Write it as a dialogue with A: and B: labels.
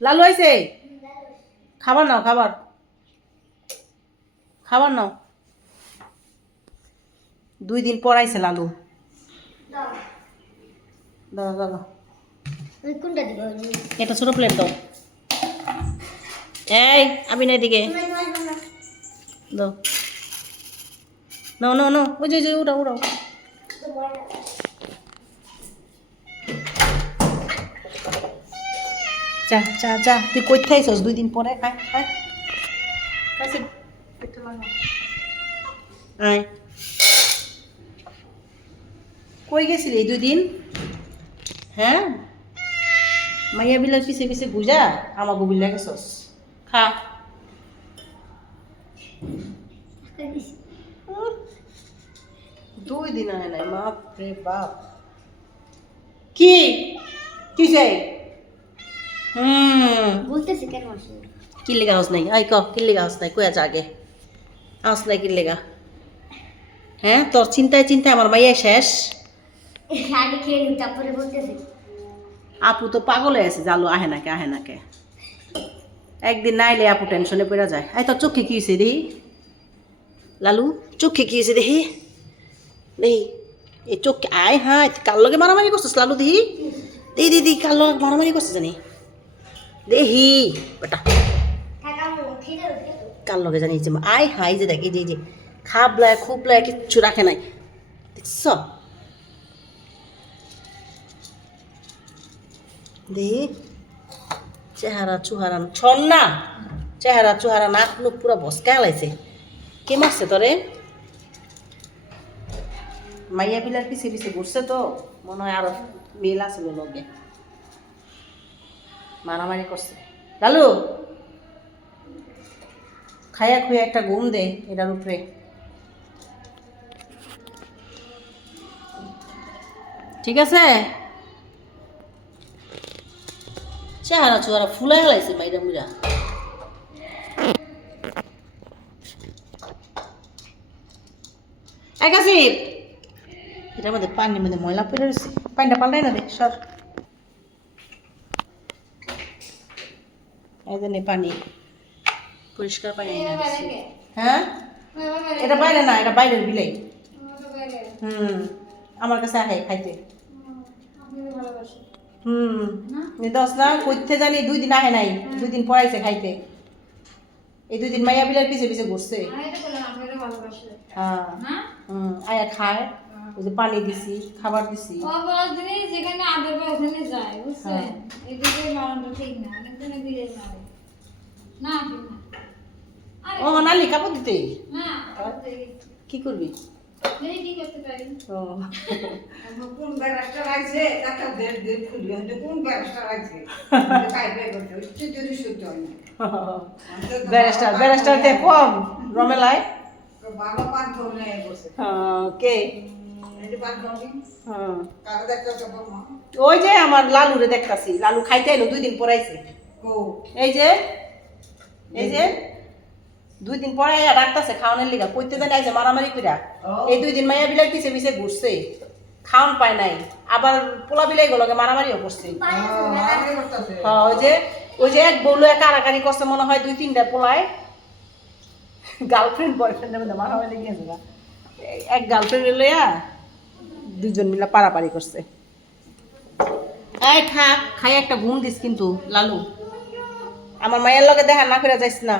A: লালু আইছে? খাবার নাও খাবার। খাবার নাও। দুই দিন পর আইছে লালু। দাও দাও দাও
B: কোনটা দিব?
A: এটা ছোট প্লেট দাও। এই আমি না এদিকে দাও। নাও নাও নাও। ওই যে ওই যে যা যা যা তুই কই থাইছস দুই দিন পরে আয় আয়। কাছে পেটে লাগা আয়। কই গেছিলি এই দুই দিন? হ্যাঁ? মাইয়া বিলার পিছে পিছে বুঝা আমাকে বিলা গেছস। খা। দুই দিন আয় নাই বাপ রে বাপ। কি? কি চাই হুম।
B: বলতেছি কেন আসে
A: কি লেগা হাস নাই। আই ক কি লেগা হাস নাই। কই আছে আগে। নাই কি লেগা হ্যাঁ তোর চিন্তায় চিন্তায় আমার মাইয়া শেষ।
B: আগে খেয়ে নিই তারপরে বলতেছি।
A: আপু তো পাগল হয়ে আছে জালু আহে নাকে আহে নাকে। একদিন নাইলে আপু টেনশনে পড়ে যায়। আই তোর চোখে কি হয়েছে দেখি। লালু চোখে কি হয়েছে দেখি। দেখি এই চোখে আয় হ্যাঁ কার লগে মারামারি করছিস লালু দেখি। দেখি দিদি কার লগে মারামারি করছিস জানি। দেখি বেটা। কার লগে জানি যে আয় হাই যে দেখ যে যে খাবলায়, খুবলায়, কিচ্ছু রাখে নাই। দেখছ? দেখি চেহারা চুহারা ছন না চেহারা চুহারা নাক মুখ পুরো বসকা লাইছে কে মারছে তোরে মাইয়া বিলার পিছে পিছে ঘুরছে তো। মনে হয় আরও মেল আছিল লগে। মারামারি করছে। লালু! খাইয়া খুঁয়ে একটা ঘুম দে, এটার উপরে। ঠিক আছে? চেহারা চুহারা ফুলে হেলাইছে মাইরা। মুরা আসিফ এটার মধ্যে পানির মধ্যে ময়লা পড়ে রয়েছে। পানিটা পাল্টাই না রে সর। এই জন্য পানি। পরিষ্কার পানি হ্যাঁ? এটা বাইরে না এটা বাইরের বিলাই। হুম আমার কাছে আহে খাইতে। হুম দশ না করতে জানি দুই দিন আহে নাই দুই দিন পড়াইছে খাইতে। এই দুই দিন মাইয়া বিলার পিছে পিছে ঘুরছে। হ্যাঁ। হুম আয়া খায়। ওই যে পানি দিছি খাবার দিছি।
C: যেখানে আদর পায় ওখানে যায় বুঝছেন?
A: হ্যাঁ।
C: এদিকে বাড়ানো ঠিক না অনেকজনে মারে না
A: ও
C: না
A: কি করবি?
C: দেখি কি করতে পারি।
A: ও।
D: কোন ব্যারাসটা লাগছে একটা দেড় দেড় খুলি কোন ব্যারাসটা লাগছে যদি সহ্য হয়
A: ব্যারেস্টার রমেলায়
D: বাবা পান খাও বসে।
A: কে? হ্যাঁ। ওই যে আমার লালুরে দেখতাছি। লালু খাইতে এলো দুই দিন পরাইছে। এই যে এই যে দুই দিন পরে ডাকতাছে খাওয়ানোর লিগা। কইতে জানি আইছে মারামারি কইরা। এই দুই দিন মাইয়া বিলাই পিছে পিছে ঘুরছে। খাওন পায় নাই। আবার পোলা বিলাই গুলোকে মারামারিও করছে। হ্যাঁ, ওই যে ওই যে এক বউলো এক কারাকারি করছে মনে হয় দুই তিনটা পোলায়। গার্লফ্রেন্ড বয়ফ্রেন্ডের মধ্যে মারামারি গিয়েছে এক গার্লফ্রেন্ড লইয়া দুজন মিলা পারাপারি করছে। এই খা খাই একটা ঘুম দিস কিন্তু লালু। আমার মায়ের লগে দেখা না করে যাইস না।